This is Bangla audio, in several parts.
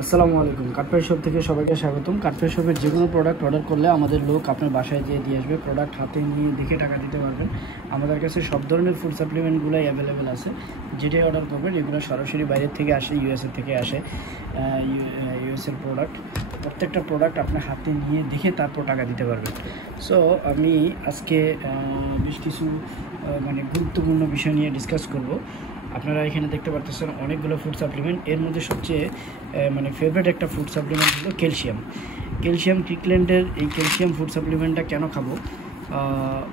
আসসালামু আলাইকুম। কাঠফাই শপ থেকে সবাইকে স্বাগতম। কাঠফাই শপের যে কোনো প্রোডাক্ট অর্ডার করলে আমাদের লোক আপনার বাসায় যেয়ে দিয়ে আসবে। প্রোডাক্ট হাতে নিয়ে দেখে টাকা দিতে পারবেন। আমাদের কাছে সব ধরনের ফুড সাপ্লিমেন্টগুলোই অ্যাভেলেবেল আছে। যেটাই অর্ডার করবেন এগুলো সরাসরি বাইরের থেকে আসে, ইউএসএ থেকে আসে। ইউএসএর প্রোডাক্ট, প্রত্যেকটা প্রোডাক্ট আপনার হাতে নিয়ে দেখে তারপর টাকা দিতে পারবেন। সো আমি আজকে বেশ কিছু গুরুত্বপূর্ণ বিষয় নিয়ে ডিসকাস করব। আপনারা এখানে দেখতে পাচ্ছেন অনেকগুলো ফুড সাপ্লিমেন্ট। এর মধ্যে সবচেয়ে ফেভারিট একটা ফুড সাপ্লিমেন্ট হলো ক্যালসিয়াম। ক্রিকল্যান্ডের এই ক্যালসিয়াম ফুড সাপ্লিমেন্টটা কেন খাবো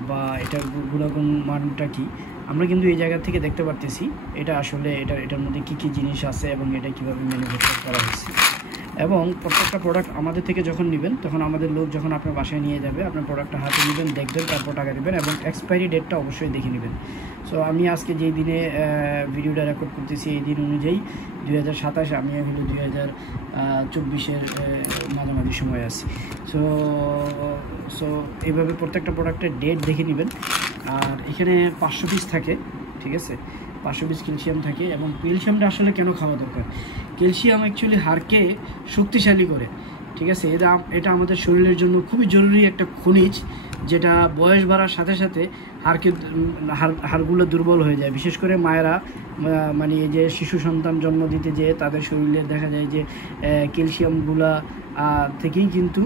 বা এটার গুণাগুণ মানটা কী, আমরা কিন্তু এই জায়গা থেকে দেখতে পারতেছি এটা আসলে এটার মধ্যে কী কী জিনিস আছে এবং এটা কীভাবে ম্যানুফ্যাকচার করা হয়েছে। এবং প্রত্যেকটা প্রোডাক্ট আমাদের থেকে যখন নেবেন তখন আমাদের লোক যখন আপনার বাসায় নিয়ে যাবে, আপনার প্রোডাক্টটা হাতে নেবেন, দেখবেন, তারপর টাকা দেবেন এবং এক্সপায়ারি ডেটটা অবশ্যই দেখে নেবেন। সো আমি আজকে যেই দিনে ভিডিওটা রেকর্ড করতেছি এই দিন অনুযায়ী 2027, আমি হলো 2024-এর মাঝামাঝি সময় আছি। সো এইভাবে প্রত্যেকটা প্রোডাক্টের ডেট দেখে নেবেন। আর এখানে 500 পিস থাকে, ঠিক আছে, 500 পিস ক্যালসিয়াম থাকে। এবং ক্যালসিয়ামটা আসলে কেন খাওয়া দরকার? ক্যালসিয়াম অ্যাকচুয়ালি হাড়কে শক্তিশালী করে, ঠিক আছে। এটা আমাদের শরীরের জন্য খুবই জরুরি একটা খনিজ, যেটা বয়স বাড়ার সাথে সাথে হাড়গুলো দুর্বল হয়ে যায়। বিশেষ করে মায়েরা এই যে শিশু সন্তান জন্ম দিতে যেয়ে তাদের শরীরে দেখা যায় যে ক্যালসিয়ামগুলা থেকেই কিন্তু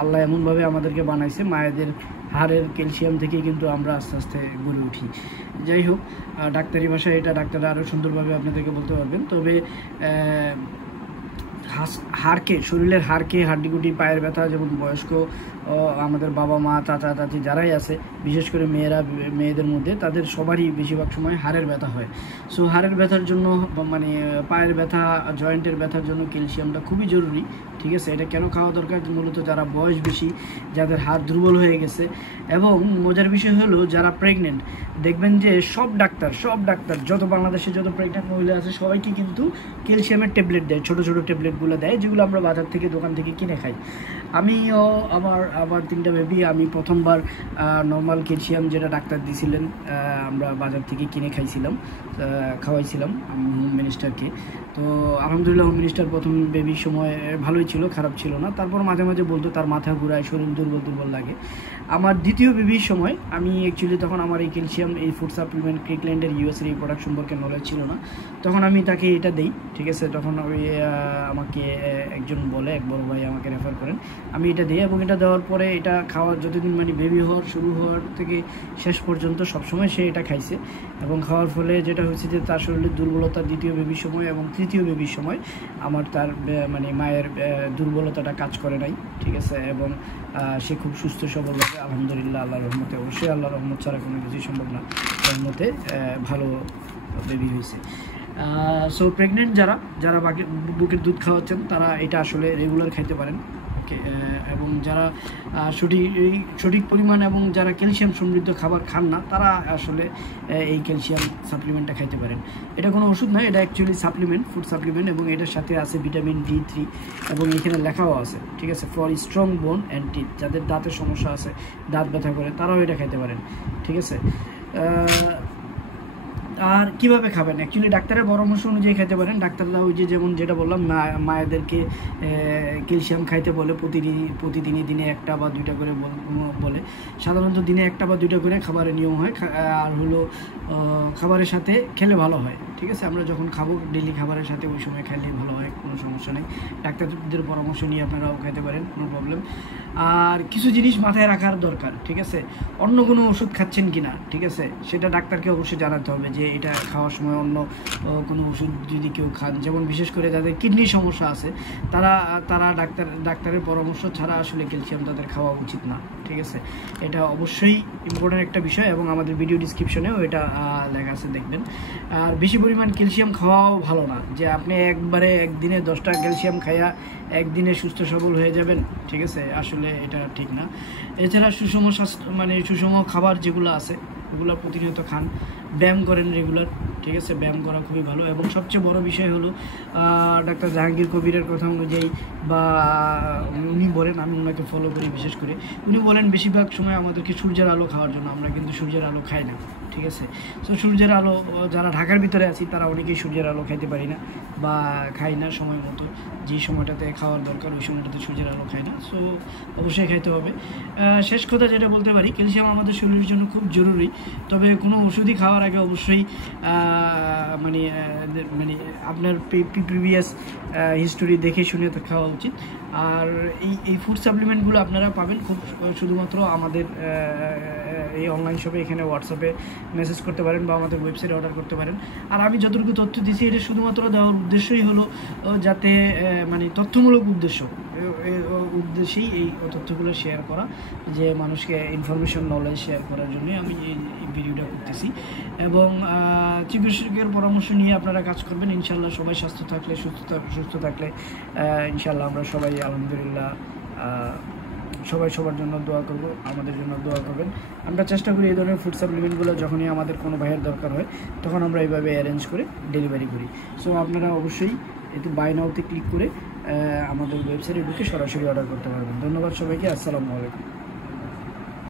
আল্লাহ এমনভাবে আমাদেরকে বানাইছে, মায়েদের হাড়ের ক্যালসিয়াম থেকেই কিন্তু আমরা আস্তে আস্তে গড়ে উঠি। যাই হোক, ডাক্তারি ভাষায় এটা ডাক্তাররা আরও সুন্দরভাবে আপনাদেরকে বলতে পারবেন। তবে হাড়কে, শরীরের হাড়কে, হাড্ডিগুটি, পায়ের ব্যথা, যেমন বয়স্ক আমাদের বাবা মা, চাচা চাচি যারাই আছে, বিশেষ করে মেয়েদের মধ্যে তাদের সবারই বেশিরভাগ সময় হাড়ের ব্যথা হয়। সো হাড়ের ব্যথার জন্য পায়ের ব্যথা, জয়েন্টের ব্যথার জন্য ক্যালসিয়ামটা খুবই জরুরি, ঠিক আছে। এটা কেন খাওয়া দরকার? মূলত যারা বয়স বেশি, যাদের হাড় দুর্বল হয়ে গেছে। এবং মজার বিষয় হলো যারা প্রেগনেন্ট, দেখবেন যে সব ডাক্তার যত বাংলাদেশে যত প্রেগনেন্ট মহিলা আছে সবাইকে কিন্তু ক্যালসিয়ামের ট্যাবলেট দেয়, ছোটো ছোটো ট্যাবলেটগুলো দেয়, যেগুলো আমরা বাজার থেকে, দোকান থেকে কিনে খাই। আমিও আমার 3টা বেবি, আমি প্রথমবার নর্মাল ক্যালসিয়াম যেটা ডাক্তার দিয়েছিলেন আমরা বাজার থেকে কিনে খাওয়াইছিলাম হোম মিনিস্টারকে। তো আলহামদুলিল্লাহ হোম মিনিস্টার প্রথম বেবির সময় ভালোই ছিল, খারাপ ছিল না। তারপর মাঝে মাঝে বলতো তার মাথা ঘুরায়, শরীর দুর্বল লাগে। আমার দ্বিতীয় বেবির সময় আমি অ্যাকচুয়ালি তখন আমার এই ক্যালসিয়াম, এই ফুড সাপ্লিমেন্ট ক্রিকল্যান্ডের ইউএসের এই প্রোডাক্ট সম্পর্কে নলেজ ছিল না, তখন আমি তাকে এটা দেই, ঠিক আছে। তখন আমাকে একজন বলে, এক বড় ভাই আমাকে রেফার করেন, আমি এটা দিই। এবং এটা দেওয়ার পরে এটা খাওয়ার যতদিন বেবি শুরু হওয়ার থেকে শেষ পর্যন্ত সবসময় সে এটা খাইছে। এবং খাওয়ার ফলে যেটা হয়েছে যে তার শরীরের দুর্বলতা দ্বিতীয় বেবির সময় এবং তৃতীয় বেবির সময় তার মায়ের দুর্বলতাটা কাজ করে নাই, ঠিক আছে। এবং সে খুব সুস্থ সবলভাবে আলহামদুলিল্লাহ, আল্লাহর রহমতে, অবশ্যই আল্লাহর রহমত ছাড়া কোনো কিছুই সম্ভব না, রহমতে ভালো বেবি হয়েছে। সো প্রেগনেন্ট যারা বুকের দুধ খাওয়াচ্ছেন তারা এটা আসলে রেগুলার খাইতে পারেন, ওকে। এবং যারা সঠিক পরিমাণ এবং যারা ক্যালসিয়াম সমৃদ্ধ খাবার খান না, তারা আসলে এই ক্যালসিয়াম সাপ্লিমেন্টটা খাইতে পারেন। এটা কোনো ওষুধ নয়, এটা অ্যাকচুয়ালি সাপ্লিমেন্ট, ফুড সাপ্লিমেন্ট। এবং এটার সাথে আছে ভিটামিন D3 এবং এখানে লেখাও আছে, ঠিক আছে, ফর স্ট্রং বোন অ্যান্ড টিথ। যাদের দাঁতের সমস্যা আছে, দাঁত ব্যথা করে, তারাও এটা খাইতে পারেন, ঠিক আছে। আর কীভাবে খাবেন? অ্যাকচুয়ালি ডাক্তারের পরামর্শ অনুযায়ী খেতে পারেন। ডাক্তাররা ওই যেটা বললাম, মায়েদেরকে ক্যালসিয়াম খাইতে বলে, প্রতিদিনই দিনে 1টা বা 2টা করে বলে। সাধারণত দিনে 1টা বা 2টা করে খাবারের নিয়ম হয়। আর হলো খাবারের সাথে খেলে ভালো হয়, ঠিক আছে। আমরা যখন খাবো ডেলি খাবারের সাথে ওই সময় খেলে ভালো হয়, কোনো সমস্যা নেই। ডাক্তারদের পরামর্শ নিয়ে আপনারাও খাইতে পারেন, কোনো প্রবলেম। আর কিছু জিনিস মাথায় রাখার দরকার, ঠিক আছে। অন্য কোনো ওষুধ খাচ্ছেন কি না, ঠিক আছে, সেটা ডাক্তারকে অবশ্যই জানাতে হবে যে এটা খাওয়ার সময় অন্য কোনো ওষুধ যদি কেউ খান, যেমন বিশেষ করে যাদের কিডনির সমস্যা আছে, তারা ডাক্তারের পরামর্শ ছাড়া আসলে ক্যালসিয়াম তাদের খাওয়া উচিত না, ঠিক আছে। এটা অবশ্যই ইম্পর্ট্যান্ট একটা বিষয় এবং আমাদের ভিডিও ডিসক্রিপশনেও এটা লেখা আছে, দেখবেন। আর বেশি পরিমাণ ক্যালসিয়াম খাওয়াও ভালো না, যে আপনি একদিনে 10টা ক্যালসিয়াম খাইয়া একদিনে সুস্থ সবল হয়ে যাবেন, ঠিক আছে, আসলে এটা ঠিক না। এছাড়া সুষম খাবার যেগুলো আছে ওগুলো প্রতিনিয়ত খান। ব্যায়াম করেন রেগুলার, ঠিক আছে? ব্যায়াম করা খুবই ভালো। এবং সবচেয়ে বড় বিষয় হলো ডাক্তার জাহাঙ্গীর কবিরের কথা অনুযায়ী, বা উনি বলেন, আমি ওনাকে ফলো করি বিশেষ করে, উনি বলেন বেশিরভাগ সময় আমাদেরকে সূর্যের আলো খাওয়ার জন্য। আমরা কিন্তু সূর্যের আলো খাই না, ঠিক আছে? সো সূর্যের আলো, যারা ঢাকার ভিতরে আছি তারা অনেকেই সূর্যের আলো খাইতে পারি না বা খাই না সময় মতো। যে সময়টাতে খাওয়ার দরকার ওই সময়টাতে সূর্যের আলো খাই না। সো অবশ্যই খাইতে হবে। শেষ কথা যেটা বলতে পারি, ক্যালসিয়াম আমাদের শরীরের জন্য খুব জরুরি। তবে কোনো ওষুধই খাওয়ার আগে অবশ্যই মানে মানে আপনার প্রিভিয়াস হিস্টোরি দেখে শুনে খাওয়া উচিত। আর এই ফুড সাপ্লিমেন্টগুলো আপনারা পাবেন খুব শুধুমাত্র আমাদের এই অনলাইন শপে, এখানে হোয়াটসঅ্যাপে মেসেজ করতে পারেন বা আমাদের ওয়েবসাইটে অর্ডার করতে পারেন। আর আমি যতটুকু তথ্য দিচ্ছি এটা শুধুমাত্র দেওয়ার উদ্দেশ্যই হলো যাতে মানে তথ্যমূলক উদ্দেশ্যেই এই তথ্যগুলো শেয়ার করা, যে মানুষকে ইনফরমেশন নলেজ শেয়ার করার জন্যই আমি এই ভিডিওটা করতেছি। এবং চিকিৎসকের পরামর্শ নিয়ে আপনারা কাজ করবেন ইনশাল্লাহ। সবাই স্বাস্থ্য থাকলে, সুস্থ থাকলে ইনশাল্লাহ আমরা সবাই আলহামদুলিল্লাহ সবাই সবার জন্য দোয়া করব, আমাদের জন্য দোয়া করবেন। আমরা চেষ্টা করি এই ধরনের ফুড সাপ্লিমেন্টগুলো যখনই আমাদের কোনো ভাইয়ের দরকার হয় তখন আমরা এইভাবে অ্যারেঞ্জ করে ডেলিভারি করি। সো আপনারা অবশ্যই একটু বাই নাওতে ক্লিক করে আমাদের ওয়েবসাইটে ঢুকে সরাসরি অর্ডার করতে পারবেন। ধন্যবাদ সবাইকে। আসসালামু আলাইকুম।